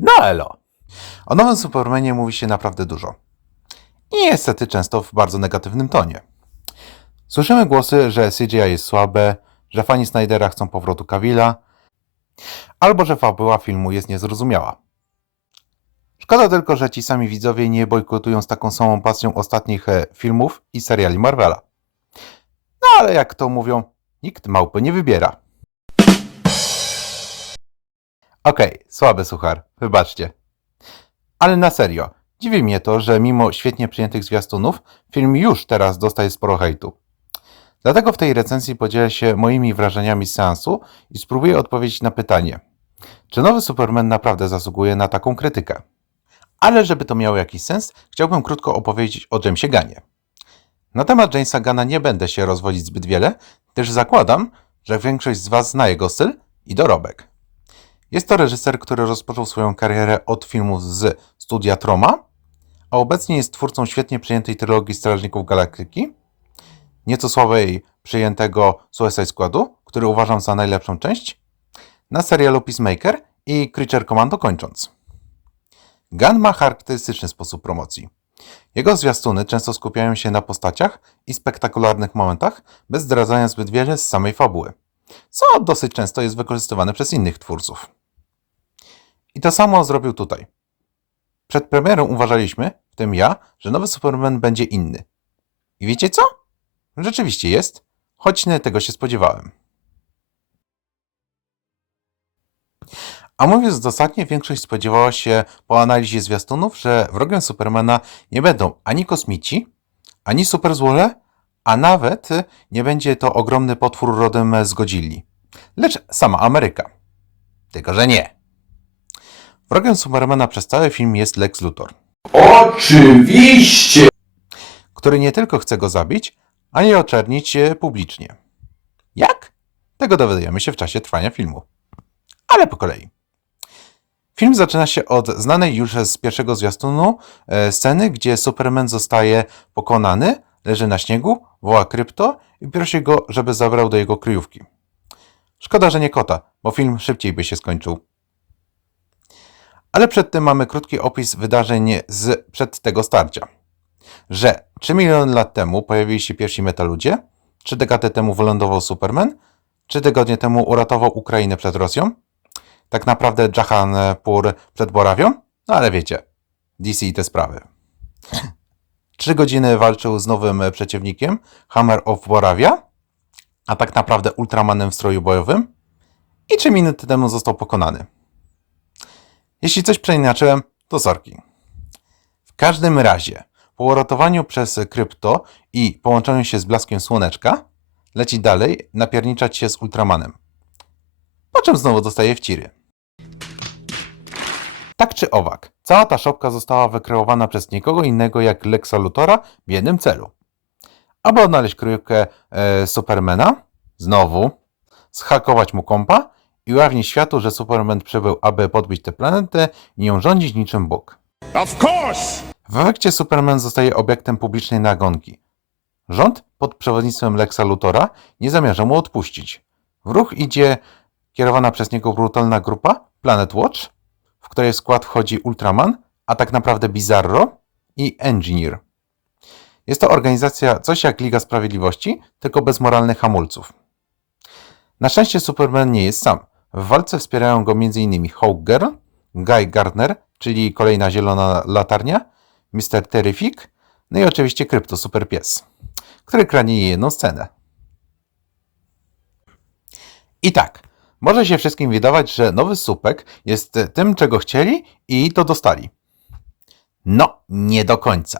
No elo. O nowym Supermanie mówi się naprawdę dużo. I niestety często w bardzo negatywnym tonie. Słyszymy głosy, że CGI jest słabe, że fani Snydera chcą powrotu Cavilla, albo że fabuła filmu jest niezrozumiała. Szkoda tylko, że ci sami widzowie nie bojkotują z taką samą pasją ostatnich e, filmów i seriali Marvela. No ale jak to mówią, nikt małpy nie wybiera. Okej, słaby suchar, wybaczcie. Ale na serio, dziwi mnie to, że mimo świetnie przyjętych zwiastunów, film już teraz dostaje sporo hejtu. Dlatego w tej recenzji podzielę się moimi wrażeniami z seansu i spróbuję odpowiedzieć na pytanie, czy nowy Superman naprawdę zasługuje na taką krytykę? Ale żeby to miało jakiś sens, chciałbym krótko opowiedzieć o Jamesie Ganie. Na temat Jamesa Gana nie będę się rozwodzić zbyt wiele, gdyż zakładam, że większość z Was zna jego styl i dorobek. Jest to reżyser, który rozpoczął swoją karierę od filmu z studia Troma, a obecnie jest twórcą świetnie przyjętej trylogii Strażników Galaktyki, nieco słabej przyjętego Suicide Squadu, który uważam za najlepszą część, na serialu Peacemaker i Creature Commando kończąc. Gunn ma charakterystyczny sposób promocji. Jego zwiastuny często skupiają się na postaciach i spektakularnych momentach, bez zdradzania zbyt wiele z samej fabuły, co dosyć często jest wykorzystywane przez innych twórców. I to samo zrobił tutaj. Przed premierą uważaliśmy, w tym ja, że nowy Superman będzie inny. I wiecie co? Rzeczywiście jest, choć nie tego się spodziewałem. A mówiąc dosadnie, większość spodziewała się po analizie zwiastunów, że wrogiem Supermana nie będą ani kosmici, ani superzłole, a nawet nie będzie to ogromny potwór rodem z Godzilli, lecz sama Ameryka. Tylko, że nie. Wrogiem Supermana przez cały film jest Lex Luthor, Oczywiście! który nie tylko chce go zabić, ani oczernić e, publicznie. Jak? Tego dowiadujemy się w czasie trwania filmu. Ale po kolei. Film zaczyna się od znanej już z pierwszego zwiastunu e, sceny, gdzie Superman zostaje pokonany, leży na śniegu, woła krypto i prosi go, żeby zabrał do jego kryjówki. Szkoda, że nie kota, bo film szybciej by się skończył. Ale przed tym mamy krótki opis wydarzeń z przed tego starcia. Że 3 miliony lat temu pojawili się pierwsi metaludzie, 3 dekady temu wylądował Superman, 3 tygodnie temu uratował Ukrainę przed Rosją, tak naprawdę Jahanpur przed Borawią, no ale wiecie, DC i te sprawy. 3 godziny walczył z nowym przeciwnikiem, Hammer of Borawia, a tak naprawdę Ultramanem w stroju bojowym i 3 minuty temu został pokonany. Jeśli coś przeinaczyłem, to sorki. W każdym razie, po uratowaniu przez krypto i połączeniu się z blaskiem słoneczka, leci dalej napierniczać się z Ultramanem. Po czym znowu dostaje wciry. Tak czy owak, cała ta szopka została wykreowana przez nikogo innego jak Lexa Luthora w jednym celu. Aby odnaleźć kryjówkę e, Supermana, znowu, zhakować mu kompa i ujawnić światu, że Superman przybył, aby podbić tę planetę i nią rządzić niczym Bóg. Of course! W efekcie Superman zostaje obiektem publicznej nagonki. Rząd pod przewodnictwem Lexa Luthora nie zamierza mu odpuścić. W ruch idzie kierowana przez niego brutalna grupa Planet Watch, w której skład wchodzi Ultraman, a tak naprawdę Bizarro i Engineer. Jest to organizacja coś jak Liga Sprawiedliwości, tylko bez moralnych hamulców. Na szczęście Superman nie jest sam. W walce wspierają go m.in. Hawk Girl, Guy Gardner, czyli kolejna zielona latarnia, Mr. Terrific, no i oczywiście Krypto Super Pies, który kranie jej jedną scenę. I tak, może się wszystkim wydawać, że nowy Supek jest tym, czego chcieli i to dostali. No, nie do końca.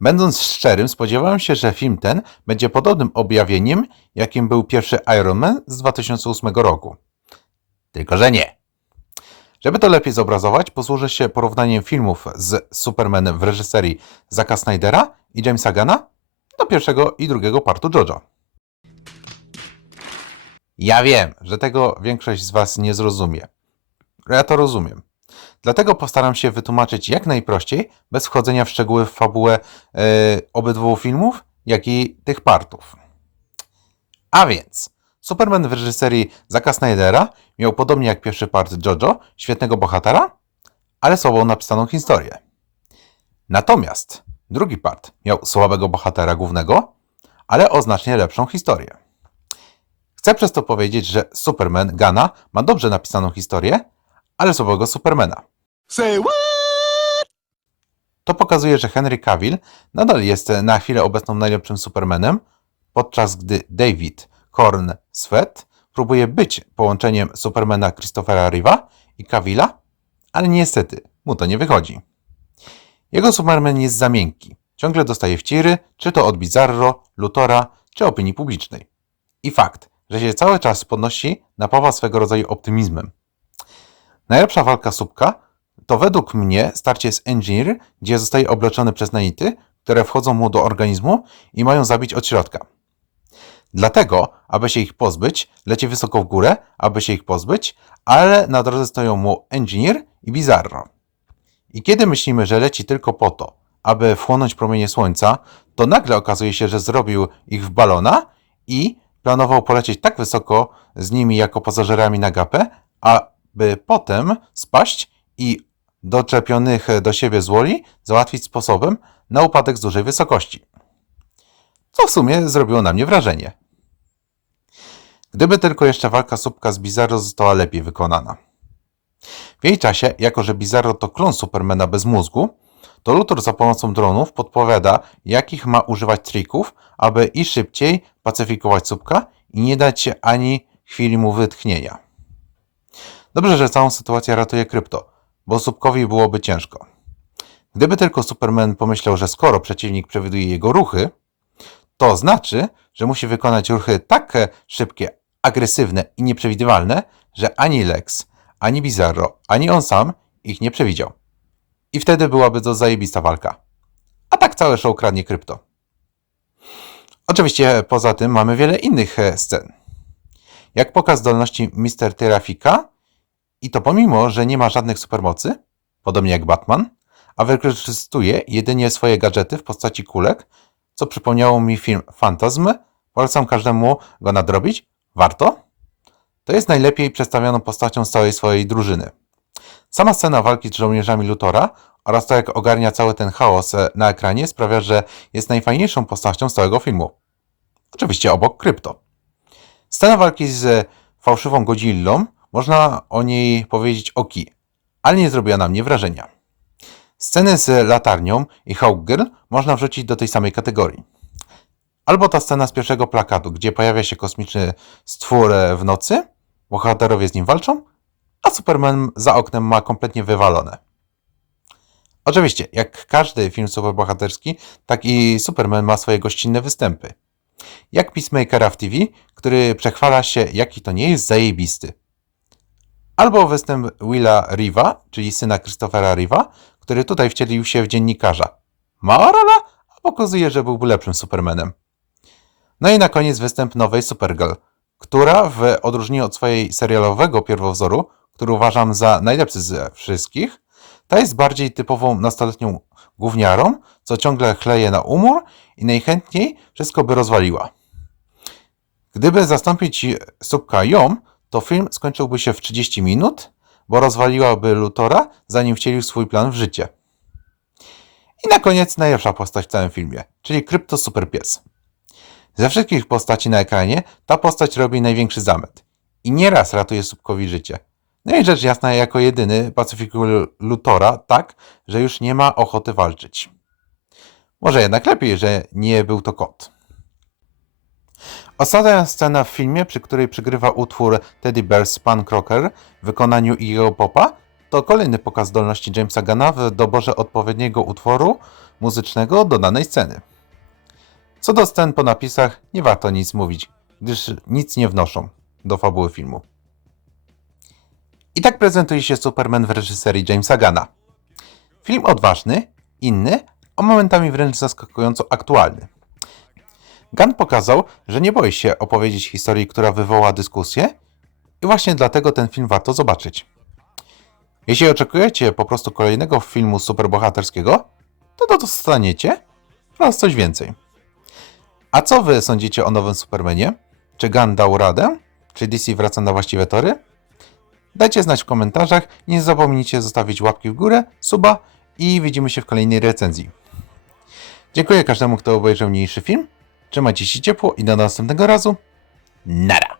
Będąc szczerym, spodziewałem się, że film ten będzie podobnym objawieniem, jakim był pierwszy Iron Man z 2008 roku. Tylko, że nie. Żeby to lepiej zobrazować, posłużę się porównaniem filmów z Supermanem w reżyserii Zacka Snydera i Jamesa Gana do pierwszego i drugiego partu JoJo. Ja wiem, że tego większość z Was nie zrozumie. Ja to rozumiem. Dlatego postaram się wytłumaczyć jak najprościej, bez wchodzenia w szczegóły w fabułę e, obydwu filmów, jak i tych partów. A więc, Superman w reżyserii Zacka Snydera miał podobnie jak pierwszy part JoJo, świetnego bohatera, ale słabą napisaną historię. Natomiast drugi part miał słabego bohatera głównego, ale o znacznie lepszą historię. Chcę przez to powiedzieć, że Superman Gana ma dobrze napisaną historię, ale słabego Supermana. Say what? To pokazuje, że Henry Cavill nadal jest na chwilę obecną najlepszym Supermanem, podczas gdy David Korn Sweat próbuje być połączeniem Supermana Christophera Reeve'a i Cavilla, ale niestety mu to nie wychodzi. Jego Superman jest za miękki. Ciągle dostaje wciry, czy to od Bizarro, Lutora, czy opinii publicznej. I fakt, że się cały czas podnosi, napawa swego rodzaju optymizmem. Najlepsza walka Subka to według mnie starcie z Engineer, gdzie zostaje obleczony przez nanity, które wchodzą mu do organizmu i mają zabić od środka. Dlatego, aby się ich pozbyć, leci wysoko w górę, aby się ich pozbyć, ale na drodze stoją mu Engineer i Bizarro. I kiedy myślimy, że leci tylko po to, aby wchłonąć promienie słońca, to nagle okazuje się, że zrobił ich w balona i planował polecieć tak wysoko z nimi jako pasażerami na gapę, aby potem spaść i doczepionych do siebie złoli załatwić sposobem na upadek z dużej wysokości. Co w sumie zrobiło na mnie wrażenie. Gdyby tylko jeszcze walka Subka z Bizarro została lepiej wykonana. W jej czasie, jako że Bizarro to klon Supermana bez mózgu, to Luthor za pomocą dronów podpowiada, jakich ma używać trików, aby i szybciej pacyfikować Subka i nie dać się ani chwili mu wytchnienia. Dobrze, że całą sytuację ratuje krypto, bo Subkowi byłoby ciężko. Gdyby tylko Superman pomyślał, że skoro przeciwnik przewiduje jego ruchy, to znaczy, że musi wykonać ruchy tak szybkie, agresywne i nieprzewidywalne, że ani Lex, ani Bizarro, ani on sam ich nie przewidział. I wtedy byłaby to zajebista walka. A tak całe show kradnie krypto. Oczywiście poza tym mamy wiele innych e, scen. Jak pokaz zdolności Mr. Terrafika i to pomimo, że nie ma żadnych supermocy, podobnie jak Batman, a wykorzystuje jedynie swoje gadżety w postaci kulek, co przypomniało mi film Phantasm. Polecam każdemu go nadrobić. Warto. To jest najlepiej przedstawioną postacią z całej swojej drużyny. Sama scena walki z żołnierzami Lutora oraz to, jak ogarnia cały ten chaos e, na ekranie, sprawia, że jest najfajniejszą postacią z całego filmu. Oczywiście obok Krypto. Scena walki z fałszywą Godzillą, można o niej powiedzieć oki, ale nie zrobiła na mnie wrażenia. Sceny z latarnią i Hawkgirl można wrzucić do tej samej kategorii. Albo ta scena z pierwszego plakatu, gdzie pojawia się kosmiczny stwór e, w nocy, bohaterowie z nim walczą, a Superman za oknem ma kompletnie wywalone. Oczywiście, jak każdy film superbohaterski, tak i Superman ma swoje gościnne występy. Jak Peacemakera w TV, który przechwala się, jaki to nie jest zajebisty. Albo występ Willa Riva, czyli syna Christophera Riva, który tutaj wcielił się w dziennikarza. Mała rola, a pokazuje, że byłby lepszym Supermanem. No i na koniec występ nowej Supergirl, która w odróżnieniu od swojej serialowego pierwowzoru, który uważam za najlepszy ze wszystkich, ta jest bardziej typową nastoletnią gówniarą, co ciągle chleje na umór i najchętniej wszystko by rozwaliła. Gdyby zastąpić Subka ją, to film skończyłby się w 30 minut, bo rozwaliłaby Lutora, zanim wcielił swój plan w życie. I na koniec najlepsza postać w całym filmie, czyli Krypto Super Pies. Ze wszystkich postaci na ekranie ta postać robi największy zamęt i nieraz ratuje Subkowi życie. No i rzecz jasna, jako jedyny pacyfikuje Lutora tak, że już nie ma ochoty walczyć. Może jednak lepiej, że nie był to kot. Ostatnia scena w filmie, przy której przygrywa utwór Teddy Bear's Pan Crocker w wykonaniu Iggy'ego Popa, to kolejny pokaz zdolności Jamesa Gana w doborze odpowiedniego utworu muzycznego do danej sceny. Co do scen po napisach, nie warto nic mówić, gdyż nic nie wnoszą do fabuły filmu. I tak prezentuje się Superman w reżyserii Jamesa Gana. Film odważny, inny, a momentami wręcz zaskakująco aktualny. Gunn pokazał, że nie boi się opowiedzieć historii, która wywoła dyskusję i właśnie dlatego ten film warto zobaczyć. Jeśli oczekujecie po prostu kolejnego filmu superbohaterskiego, to, to dostaniecie oraz coś więcej. A co wy sądzicie o nowym Supermanie? Czy Gunn dał radę? Czy DC wraca na właściwe tory? Dajcie znać w komentarzach, nie zapomnijcie zostawić łapki w górę, suba i widzimy się w kolejnej recenzji. Dziękuję każdemu, kto obejrzał niniejszy film. Trzymajcie się ciepło i do następnego razu. Nara!